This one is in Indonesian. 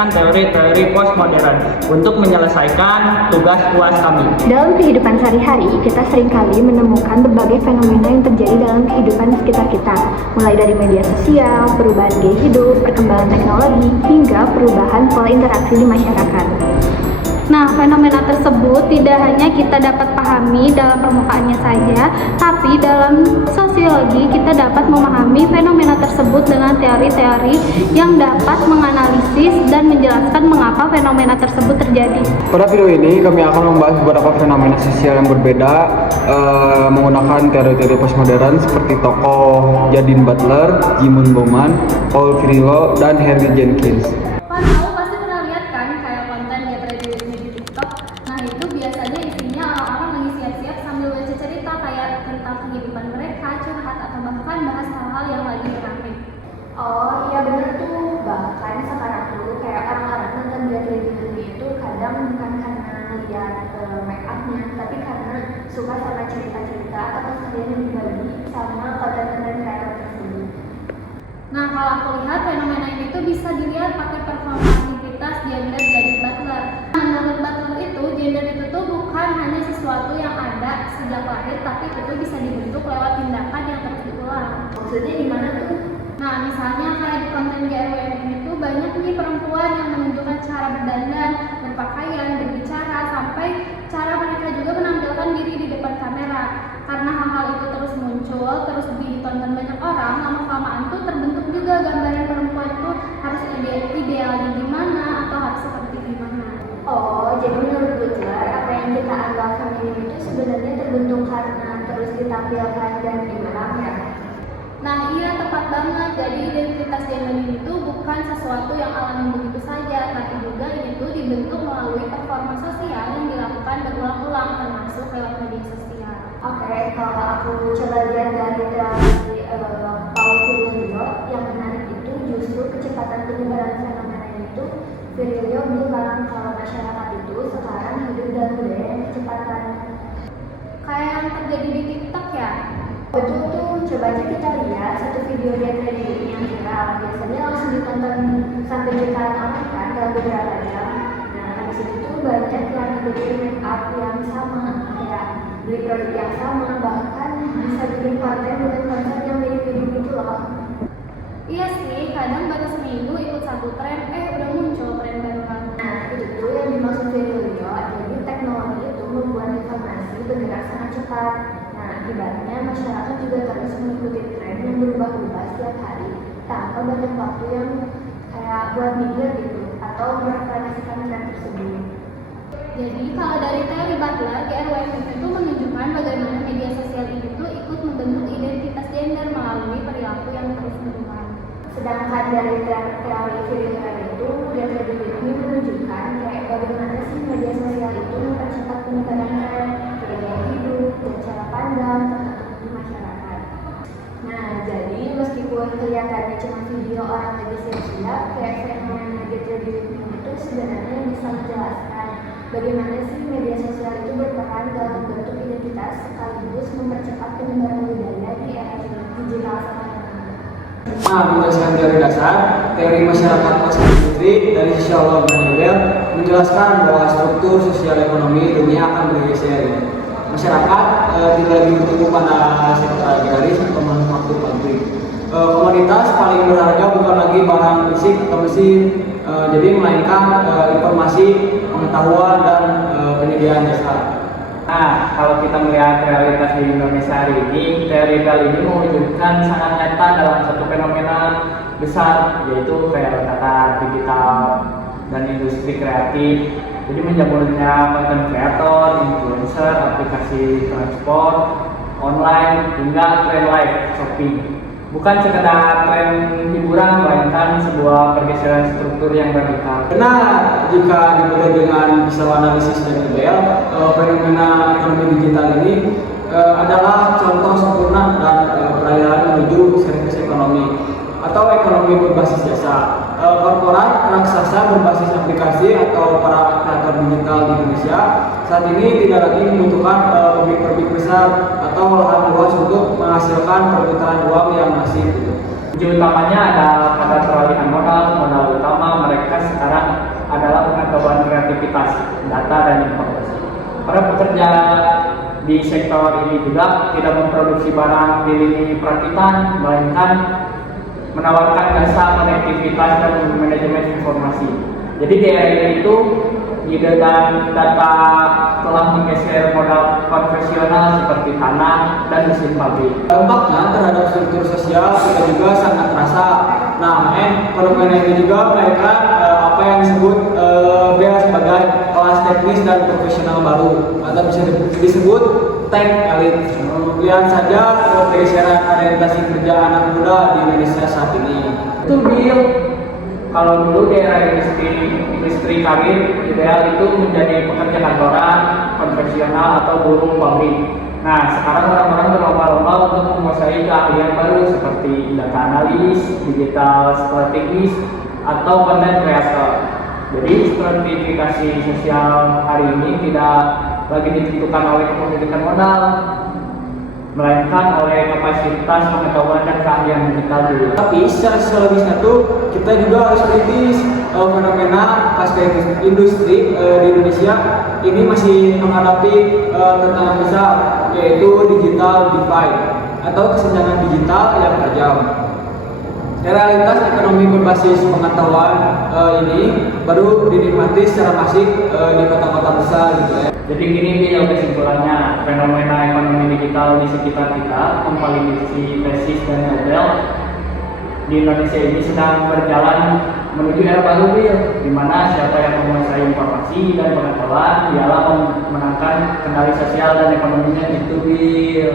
menjelaskan teori-teori postmodern untuk menyelesaikan tugas UAS kami. Dalam kehidupan sehari-hari, kita seringkali menemukan berbagai fenomena yang terjadi dalam kehidupan sekitar kita, mulai dari media sosial, perubahan gaya hidup, perkembangan teknologi, hingga perubahan pola interaksi di masyarakat. Nah, fenomena tersebut tidak hanya kita dapat pahami dalam permukaannya saja, tapi dalam sosiologi kita dapat memahami fenomena tersebut dengan teori-teori yang dapat menganalisis dan menjelaskan mengapa fenomena tersebut terjadi. Pada video ini kami akan membahas beberapa fenomena sosial yang berbeda menggunakan teori-teori postmodern seperti tokoh Jadine Butler, Zygmunt Bauman, Paul Virilio, dan Henry Jenkins. Kamu pasti pernah lihat kan kayak konten Get Ready With Me di TikTok. Nah, itu biasanya isinya orang-orang lagi siap-siap sambil baca cerita kayak tentang kehidupan mereka, curhat atau bahkan bahas hal-hal yang lagi rame. Oh iya bener tuh, bahkan sekarang tuh kayak orang-orang nonton Get Ready With Me itu kadang bukan karena lihat make upnya, tapi karena suka sama cerita-cerita atau keseharian yang dibagi sama konten-konten kreator tersebut. Nah, kalau aku lihat fenomena ini tuh bisa dilihat pakai performativitas gender dari Butler. Nah, menurut Butler itu, gender itu tuh bukan hanya sesuatu yang ada sejak lahir, tapi itu bisa dibentuk lewat tindakan yang terus diulang. Maksudnya gimana tuh? Nah, misalnya kayak di konten GRWM ini tuh banyak nih perempuan yang menunjukkan cara berdandan, berpakaian, berbicara, sampai cara mereka juga menampilkan diri di depan kamera. Karena hal-hal itu terus muncul, terus ditonton banyak orang, lama-kelamaan tuh terbentuk juga gambaran perempuan itu harus idealnya gimana atau harus seperti gimana. Oh, jadi menurut Butler, apa yang kita anggap feminim itu sebenarnya terbentuk karena terus ditampilkan dan diulang ya? Nah, iya tepat banget. Jadi identitas gender ini tuh bukan sesuatu yang alami begitu saja, tapi juga ini tuh dibentuk melalui performa sosial yang dilakukan berulang-ulang, termasuk lewat media sosial. Oke, kalau aku coba lihat dari teori Paul Virilio, yang menarik itu justru kecepatan penyebaran fenomena itu. Virilio bilang kalau masyarakat itu sekarang hidup dalam budaya yang kecepatan. Kayak yang terjadi di TikTok ya? Betul tuh, coba aja kita lihat satu video Get Ready With Me yang viral. Biasanya langsung ditonton sampai jutaan orang kan dalam beberapa jam. Nah, habis itu tuh banyak yang bikin make up yang sama, kayak beli produk yang sama, bahkan bisa bikin konten dengan konsep yang mirip-mirip gitu loh. Iya sih, kadang baru seminggu ikut satu tren, udah muncul tren baru kan. Nah, itu tuh yang dimaksud Virilio. Jadi teknologi itu membuat informasi bergerak sangat cepat. Nah, akibatnya masyarakat juga terus mengikuti tren yang berubah-ubah setiap hari tanpa banyak waktu yang kayak buat mikir gitu atau merefleksikan tren tersebut. Jadi kalau dari teori Butler, GRWM itu menunjukkan bagaimana media sosial ini tuh ikut membentuk identitas gender melalui perilaku yang terus berubah. Sedangkan dari teori Virilio itu, Get Ready With Me menunjukkan kayak bagaimana sih media sosial itu mempercepat penyebaran tren, gaya hidup, dan cara pandang tertentu di masyarakat. Nah, jadi meskipun kelihatannya cuma video orang lagi siap-siap, kayak fenomena Get Ready With Me itu sebenarnya bisa menjelaskan bagaimana sih media sosial itu berperan dalam bentuk identitas sekaligus mempercepat penyebaran budaya di era digital sekarang. Nah, berdasarkan teori dasar, teori masyarakat post-industri dari Sociology dan Lebel menjelaskan bahwa struktur sosial ekonomi dunia akan bergeser. Masyarakat tidak lagi bertumbuh pada sektor agraris atau manufaktur pabrik. Komoditas paling berharga bukan lagi barang fisik atau mesin, jadi melainkan informasi, pengetahuan, dan penyediaan jasa. Nah, kalau kita melihat realitas di Indonesia hari ini, teori kali ini mewujudkan sangat nyata dalam satu fenomena besar, yaitu kayak kata digital dan industri kreatif. Jadi menjamurnya konten kreator, influencer, aplikasi transport, online, hingga tren live shopping. Bukan sekedar tren hiburan, melainkan sebuah pergeseran struktur yang radikal. Benar, jika dibedah dengan visual analisis dan Lebel, fenomena ekonomi digital ini adalah contoh sempurna dan peralihan menuju service ekonomi atau ekonomi berbasis jasa. Korporat raksasa berbasis aplikasi atau para kreator digital di Indonesia saat ini tidak lagi membutuhkan pabrik-pabrik besar atau lahan luas untuk menghasilkan perputaran uang yang masif. Kunci utamanya ada pada peralihan modal utama mereka sekarang adalah pengetahuan kreativitas, data dan informasi. Para pekerja di sektor ini juga tidak memproduksi barang di lini perakitan, melainkan menawarkan jasa konektivitas dan manajemen informasi. Jadi di era ini itu ide dan data telah menggeser modal konvensional seperti tanah dan mesin pabrik. Dampaknya terhadap struktur sosial kita juga sangat terasa. Nah, fenomena ini juga melahirkan apa yang disebut sebagai kelas teknis dan profesional baru atau bisa disebut tech elite. Lihat saja pergeseran orientasi kerja anak muda di Indonesia saat ini. Itu Bill. Kalau dulu di era industri karir ideal itu menjadi pekerja kantoran, konvensional atau buruh pabrik. Nah, sekarang orang-orang berlomba-lomba untuk menguasai keahlian baru seperti data analis, digital strategis, atau content creator. Jadi stratifikasi sosial hari ini tidak lagi ditentukan oleh kepemilikan modal, melainkan oleh kapasitas pengetahuan dan keahlian digital dulu. Tapi secara psikologisnya tuh kita juga harus kritis fenomena pasca industri di Indonesia ini masih menghadapi tantangan besar, yaitu digital divide atau kesenjangan digital yang tajam. Realitas ekonomi berbasis pengetahuan ini baru dinikmati secara masif di kota-kota besar gitu ya. Jadi gini nih kesimpulannya, fenomena ekonomi digital di sekitar kita, memvalidasi tesis dan model di Indonesia ini sedang berjalan menuju era baru, di mana siapa yang menguasai informasi dan pengetahuan dialah memenangkan kendali sosial dan ekonominya itu, Bil.